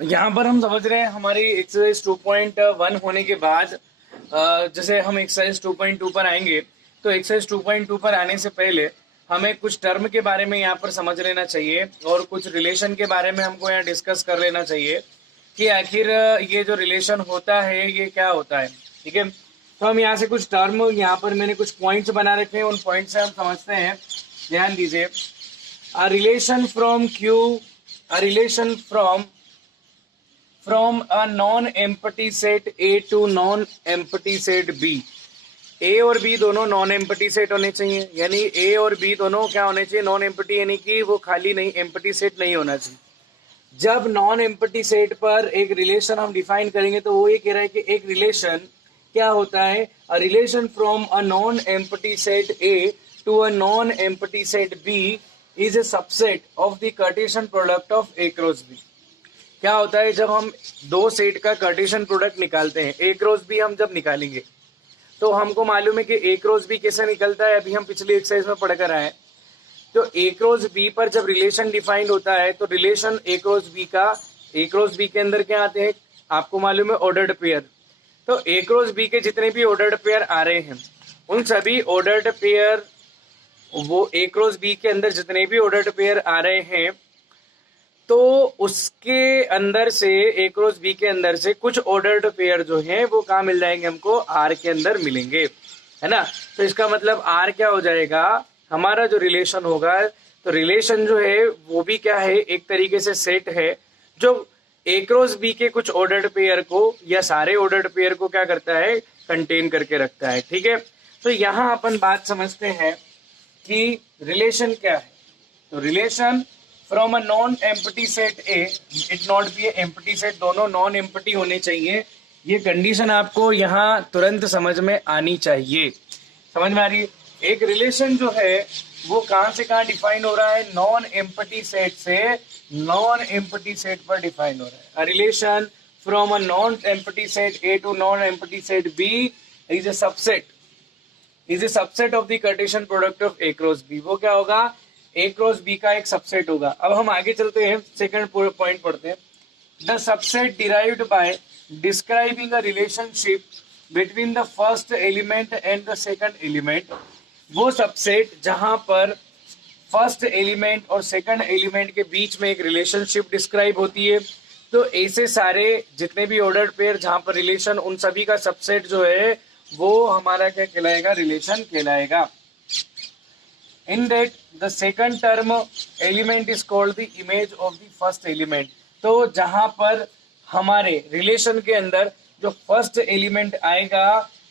यहाँ पर हम समझ रहे हैं हमारी एक्सरसाइज 2.1 होने के बाद जैसे हम एक्सरसाइज 2.2 पर आएंगे, तो एक्सरसाइज 2.2 पर आने से पहले हमें कुछ टर्म के बारे में यहाँ पर समझ लेना चाहिए और कुछ रिलेशन के बारे में हमको यहाँ डिस्कस कर लेना चाहिए कि आखिर ये जो रिलेशन होता है ये क्या होता है। ठीक है, तो हम यहाँ से कुछ टर्म, यहाँ पर मैंने कुछ पॉइंट्स बना रखे हैं, उन पॉइंट से हम समझते हैं। ध्यान दीजिए, अ relation from Q, a relation from a non-empty set A to non-empty set B। A और B दोनों नॉन एम्पटी सेट होने चाहिए, यानी A और B दोनों क्या होने चाहिए, नॉन एम्पटी, यानी कि वो खाली नहीं, एम्पटी सेट नहीं होना चाहिए। जब नॉन एम्पटी सेट पर एक रिलेशन हम डिफाइन करेंगे तो वो ये कह रहा है कि एक रिलेशन क्या होता है, a relation from a non empty set A to a non empty set B is a subset of the Cartesian product of A cross B। क्या होता है, जब हम दो सेट का कार्टेशियन प्रोडक्ट निकालते हैं, A क्रॉस B हम जब निकालेंगे तो हमको मालूम है कि A क्रॉस B कैसे निकलता है, अभी हम पिछली एक्सरसाइज में पढ़कर आए। तो A क्रॉस B पर जब रिलेशन डिफाइंड होता है तो रिलेशन A क्रॉस B का, A क्रॉस B के अंदर क्या आते हैं, आपको मालूम है ऑर्डर्ड पेयर। तो A क्रॉस B के जितने भी ऑर्डर्ड पेयर आ रहे हैं उन सभी ऑर्डर्ड पेयर, वो A क्रॉस B के अंदर जितने भी ऑर्डर्ड पेयर आ रहे हैं तो उसके अंदर से, ए क्रॉस बी के अंदर से कुछ ऑर्डर्ड पेयर जो हैं वो कहाँ मिल जाएंगे, हमको आर के अंदर मिलेंगे, है ना। तो इसका मतलब आर क्या हो जाएगा, हमारा जो रिलेशन होगा, तो रिलेशन जो है वो भी क्या है, एक तरीके से सेट है जो ए क्रॉस बी के कुछ ऑर्डर्ड पेयर को या सारे ऑर्डर्ड पेयर को क्या करता है, कंटेन करके रखता है। ठीक है, तो यहाँ अपन बात समझते हैं कि रिलेशन क्या है। तो relation from a non empty set A, it not be A empty set, दोनों नॉन एम्प्टी होने चाहिए। ये कंडीशन आपको यहाँ तुरंत समझ में आनी चाहिए। समझ में आ रही है, एक रिलेशन जो है वो कहाँ से कहाँ डिफाइन हो रहा है, नॉन एम्प्टी सेट से नॉन एम्प्टी सेट पर डिफाइन हो रहा है। A relation from a non empty set A to non empty set B is a subset, is a subset of the Cartesian product of A cross B. वो क्या होगा, ए cross B का एक subset होगा। अब हम आगे चलते हैं, सेकंड पॉइंट पढ़ते हैं। The subset derived bye describing a relationship between the first element and the second element. वो सबसेट जहां पर फर्स्ट एलिमेंट और सेकंड एलिमेंट के बीच में एक रिलेशनशिप डिस्क्राइब होती है, तो ऐसे सारे जितने भी ऑर्डर्ड पेयर जहां पर रिलेशन, उन सभी का सबसेट जो है वो हमारा क्या कहलाएगा, रिलेशन कहलाएगा। In that the second term element is called the image of the first element। तो जहां पर हमारे रिलेशन के अंदर जो फर्स्ट एलिमेंट आएगा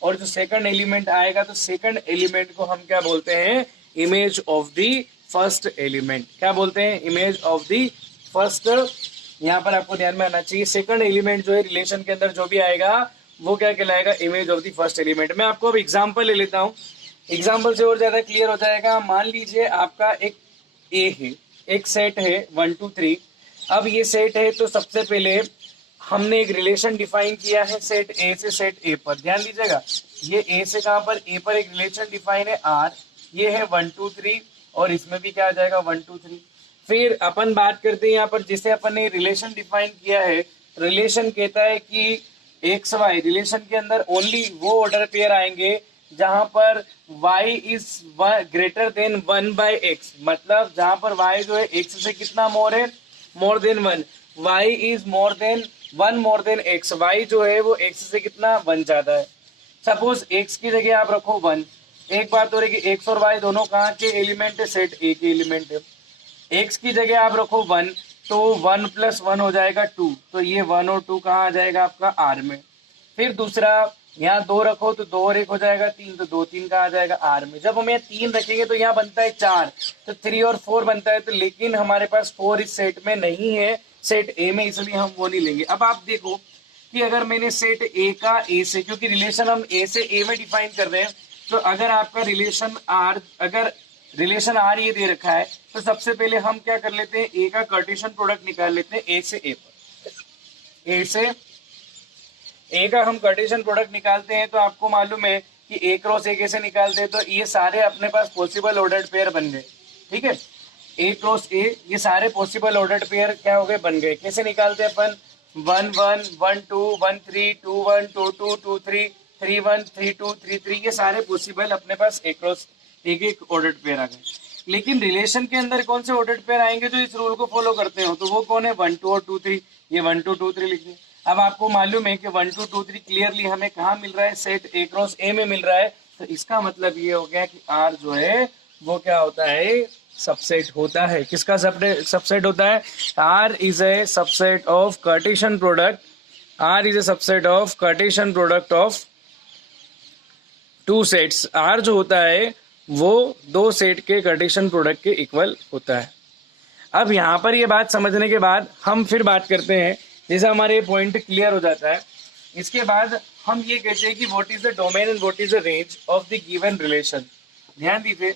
और जो सेकंड एलिमेंट आएगा, तो सेकंड एलिमेंट को हम क्या बोलते हैं, image of the first element. क्या बोलते हैं, इमेज ऑफ द फर्स्ट। यहाँ पर आपको ध्यान में आना चाहिए, सेकंड एलिमेंट जो है रिलेशन के अंदर जो भी आएगा वो क्या कहलाएगा, image of the first element. मैं आपको अब एग्जाम्पल ले लेता हूँ, एग्जाम्पल से और ज्यादा क्लियर हो जाएगा। मान लीजिए आपका एक ए है, एक सेट है 1 2 3। अब ये सेट है तो सबसे पहले हमने एक रिलेशन डिफाइन किया है सेट ए से सेट ए पर। ध्यान दीजिएगा, ये ए से कहां पर, ए पर एक रिलेशन डिफाइन है आर, ये है 1 2 3 और इसमें भी क्या आ जाएगा 1 2 3। फिर अपन बात करते हैं यहाँ पर, जिसे अपन ने रिलेशन डिफाइन किया है, रिलेशन कहता है कि एक्स वाई, रिलेशन के अंदर ओनली वो ऑर्डर पेयर आएंगे जहां पर y is greater than 1/x, मतलब जहां पर y जो है x से कितना मोर है, more than 1। y is more than 1 more than x, y जो है वो x से कितना 1 ज्यादा है। सपोज x की जगह आप रखो 1। एक बात हो रही कि x और y दोनों कहाँ के एलिमेंट है, सेट A के एलिमेंट है। x की जगह आप रखो 1, तो 1 + 1 हो जाएगा 2, तो ये 1 और 2 कहाँ आ जाएगा आपका R में। फिर दूसरा, यहाँ 2 रखो तो 2 और 1 हो जाएगा 3, तो 2 3 का आ जाएगा आर में। जब हम यहाँ 3 रखेंगे तो यहाँ बनता है 4, तो 3 और 4 बनता है। तो लेकिन हमारे पास 4 इस सेट में नहीं है, सेट ए में, इसलिए हम वो नहीं लेंगे। अब आप देखो कि अगर मैंने सेट ए का ए से, क्योंकि रिलेशन हम ए से ए में डिफाइन कर रहे हैं, तो अगर आपका रिलेशन आर, अगर रिलेशन आर ये दे रखा है, तो सबसे पहले हम क्या कर लेते हैं, ए का कार्टेशियन प्रोडक्ट निकाल लेते हैं ए से ए पर। ए से ए का हम कार्टेशियन प्रोडक्ट निकालते हैं तो आपको मालूम है कि ए क्रॉस ए कैसे निकालते हैं, तो ये सारे अपने पास पॉसिबल ऑर्डर्ड पेयर बन गए। ठीक है, ए क्रॉस ए, ये सारे पॉसिबल ऑर्डर्ड पेयर क्या हो गए, बन गए। कैसे निकालते हैं अपन, 1 1 1 2 1 3 2 1 2 2 2 3 3 1 3 2 3 3, ये सारे पॉसिबल अपने पास एक्रॉस एक एक ऑर्डर्ड पेयर आ गए। लेकिन रिलेशन के अंदर कौन से ऑर्डर्ड पेयर आएंगे जो इस रूल को फॉलो करते हो, तो वो कौन है, 1 2 और 2 3। ये 1 2 2 3 लिखिए। अब आपको मालूम है कि 1 2 2 3 क्लियरली हमें कहाँ मिल रहा है, सेट ए क्रॉस ए में मिल रहा है। तो इसका मतलब ये हो गया कि आर जो है वो क्या होता है, सबसेट होता है। किसका सबसेट होता है, R is a subset of Cartesian product, R is a subset of Cartesian product of two sets. R जो होता है वो दो सेट के कार्टेशियन प्रोडक्ट के इक्वल होता है। अब यहाँ पर ये बात समझने के बाद हम फिर बात करते हैं, जैसे हमारे पॉइंट क्लियर हो जाता है, इसके बाद हम ये कहते हैं कि what is the domain and what is the range of the given relation. ध्यान दीजिए,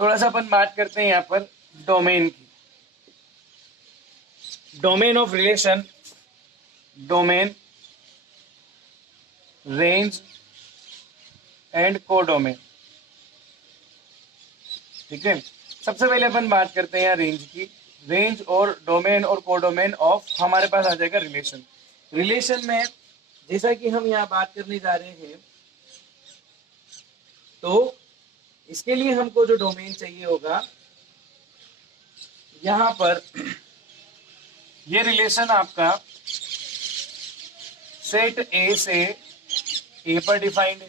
थोड़ा सा अपन बात करते हैं यहाँ पर डोमेन की। Domain of relation, domain, range and codomain. ठीक है, सबसे पहले अपन बात करते हैं रेंज की। रेंज और डोमेन और कोडोमेन ऑफ हमारे पास आ जाएगा रिलेशन। रिलेशन में जैसा कि हम यहाँ बात करने जा रहे हैं, तो इसके लिए हमको जो डोमेन चाहिए होगा, यहाँ पर ये रिलेशन आपका सेट ए से ए पर डिफाइंड है।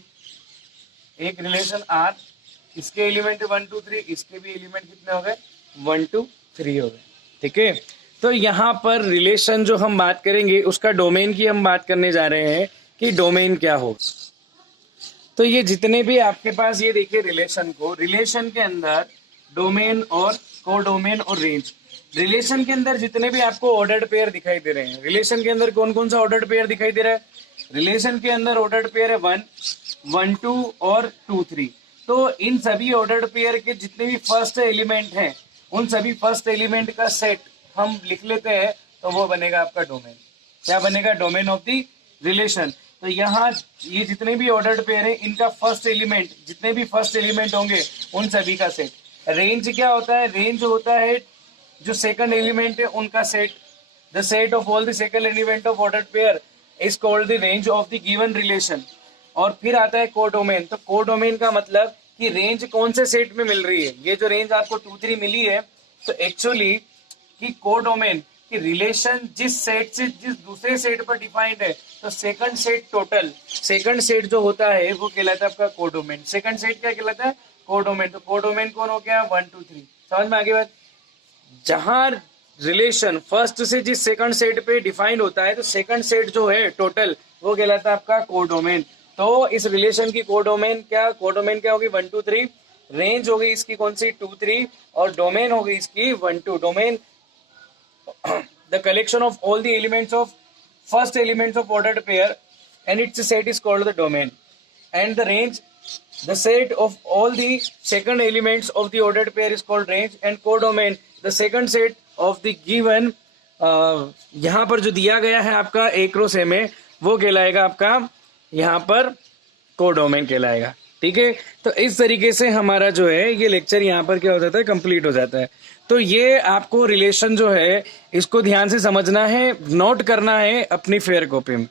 एक रिलेशन आर, इसके एलिमेंट 1 2 3, इसके भी एलिमेंट कितने हो गए, 1 2 3 हो गए। ठीक है, तो यहाँ पर रिलेशन जो हम बात करेंगे उसका डोमेन की हम बात करने जा रहे हैं कि डोमेन क्या होगा। तो ये जितने भी आपके पास ये देखिए रिलेशन को, रिलेशन के अंदर डोमेन और कोडोमेन और रेंज, रिलेशन के अंदर जितने भी आपको ऑर्डर्ड पेयर दिखाई दे रहे हैं, रिलेशन के अंदर कौन कौन सा ऑर्डर्ड पेयर दिखाई दे रहा है, रिलेशन के अंदर ऑर्डर्ड पेयर है 1 1 2 और 2 3। तो इन सभी ऑर्डर्ड पेयर के जितने भी फर्स्ट एलिमेंट हैं, उन सभी फर्स्ट एलिमेंट का सेट हम लिख लेते हैं, तो वो बनेगा आपका डोमेन। क्या बनेगा, डोमेन ऑफ द रिलेशन। तो यहाँ ये जितने भी ऑर्डर्ड पेयर है, इनका फर्स्ट एलिमेंट, जितने भी फर्स्ट एलिमेंट होंगे उन सभी का सेट। रेंज क्या होता है, रेंज होता है जो सेकंड एलिमेंट है उनका set. The set of all the second element of ordered pair is called the range of the given relation. और फिर आता है कोडोमेन। तो कोडोमेन का मतलब कि रेंज कौन से सेट में मिल रही है। ये जो रेंज आपको 2 3 मिली है, तो एक्चुअली कि कोडोमेन कि रिलेशन जिस सेट से जिस दूसरे सेट पर डिफाइंड है, तो second set total, second set जो होता है वो कहलाता है आपका कोडोमेन। सेकंड सेट क्या कहलाता है, कोडोमेन। तो कोडोमेन कौन हो गया, 1 2 3। समझ में आगे बात। जहां रिलेशन फर्स्ट से जिस सेकंड सेट पे डिफाइंड होता है, तो सेकंड सेट जो है टोटल वो कहलाता है आपका कोडोमेन। तो इस रिलेशन की कोडोमेन क्या होगी, 1 2 3। रेंज हो गई इसकी कौन सी, 2 3, और डोमेन हो गई इसकी 1 2। Domain the collection of all the elements of first elements of ordered pair, and its set is called the domain. And the range, the set of all the second elements of the ordered pair is called range. And codomain, the second set of the given यहाँ पर जो दिया गया है आपका ए cross ए में, वो कहलाएगा आपका यहाँ पर कोडोमेन कहलाएगा। ठीक है, तो इस तरीके से हमारा जो है ये लेक्चर यहाँ पर क्या हो जाता है, कंप्लीट हो जाता है। तो ये आपको रिलेशन जो है इसको ध्यान से समझना है, नोट करना है अपनी फेयर कॉपी में।